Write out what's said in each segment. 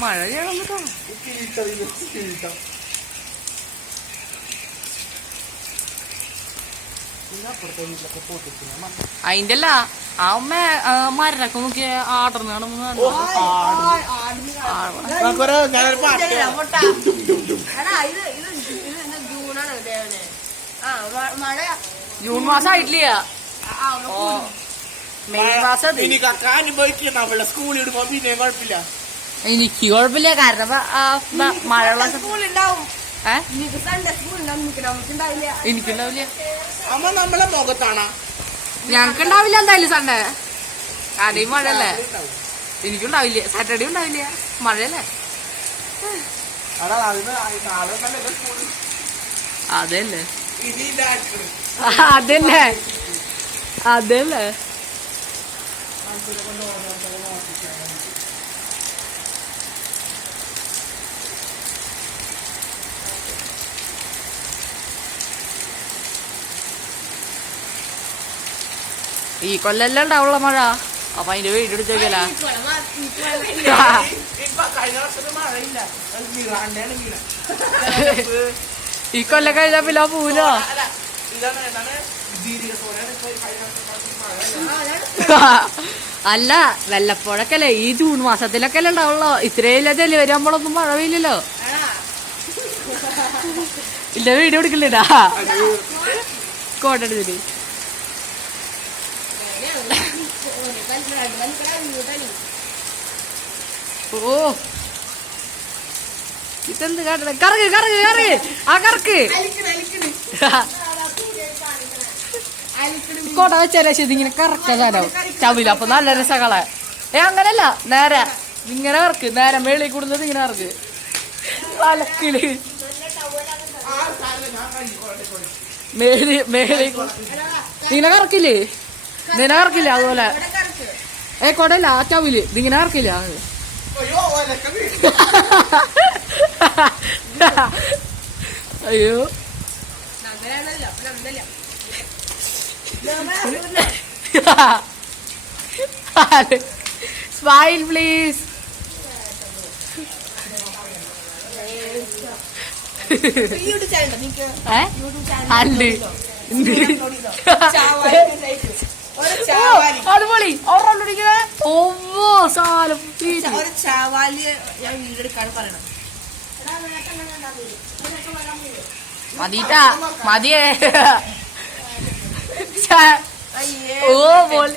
മഴ ചെയ്യണം അതിന്റെ അല്ല അമ്മ മരനൊക്കെ നോക്കി ആടർന്ന് ജൂൺ മാസം ആയിട്ടില്ല മെയ് മാസം എനിക്ക് കുഴപ്പമില്ല കാരണം മഴയുള്ള എനിക്കുണ്ടാവില്ല നമ്മളെ മുഖത്താണോ ഞങ്ങൾക്കുണ്ടാവില്ല എന്തായാലും സൺഡേ ആരെയും മഴയല്ലേ എനിക്കുണ്ടാവില്ല സാറ്റർഡേ ഉണ്ടാവില്ല മഴയല്ലേ അതല്ലേ അതല്ലേ അതല്ലേ ഈ കൊല്ലെല്ലാം ഉണ്ടാവുള്ള മഴ അപ്പൊ അതിന്റെ വീട് എടുത്തേക്കല ഈ കൊല്ലം കഴിഞ്ഞാ പിന്നെ പൂലോ അല്ല വെല്ലപ്പോഴൊക്കെല്ലേ ഈ ജൂൺ മാസത്തിലൊക്കെ അല്ലേ ഉണ്ടാവുള്ളോ ഇത്രയില്ല ഡെലിവറി ആകുമ്പോഴൊന്നും മഴ പെയ്യില്ലല്ലോ ഇല്ല വീഡിയോ എടുക്കില്ലടാ കോട്ടെടുത്തിട്ട് ഓ ഇതെന്ത് കാട്ടണ കറക്ക് കറക്ക് കറക്ക് ആ കറക്ക് കൊട വെച്ചാലേ ശരി ഇങ്ങനെ കറക്റ്റാ സാധനം ചവില അപ്പൊ നല്ല രസകളെ അങ്ങനല്ല നേരെ ഇങ്ങനെ കറക്ക് നേരെ മേളിൽ കൂടുന്നത് ഇങ്ങനെ കറക്ക് വലക്കില് മേളി ഇങ്ങനെ കറക്കില്ലേ ഇങ്ങനെ കറക്കില്ല അതുപോലെ കൊടല്ല ആ ചവില് ഇതിങ്ങനെ കറക്കില്ല അയ്യോ സ്മൈൽ പ്ലീസ് അതുപോലെ മതിട്ടാ മതിയേ ഓ പോലെ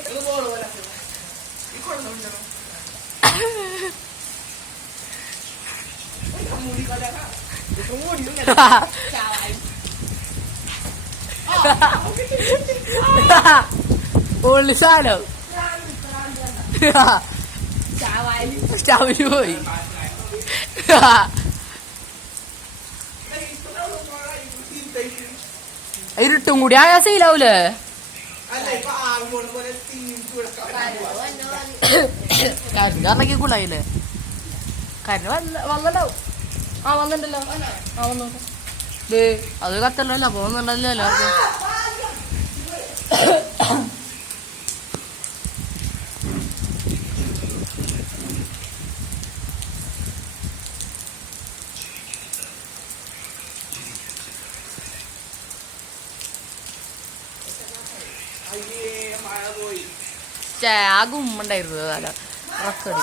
ഓളി സാധനം ചാവല് പോയി ഇരുട്ടും കൂടി ആയാ സീലാവൂലേ കരണ്ട് ഇറക്കി കൂടായില്ലേ കരണ്ട് വന്നിണ്ടാവും ആ വന്നിണ്ടല്ലോ ആ വന്നു അത് കത്തല്ലോ അപ്പൊ വന്നിണ്ടല്ലോ ആ ഗുമ്മുണ്ടായിരുന്നു തല റക്കടി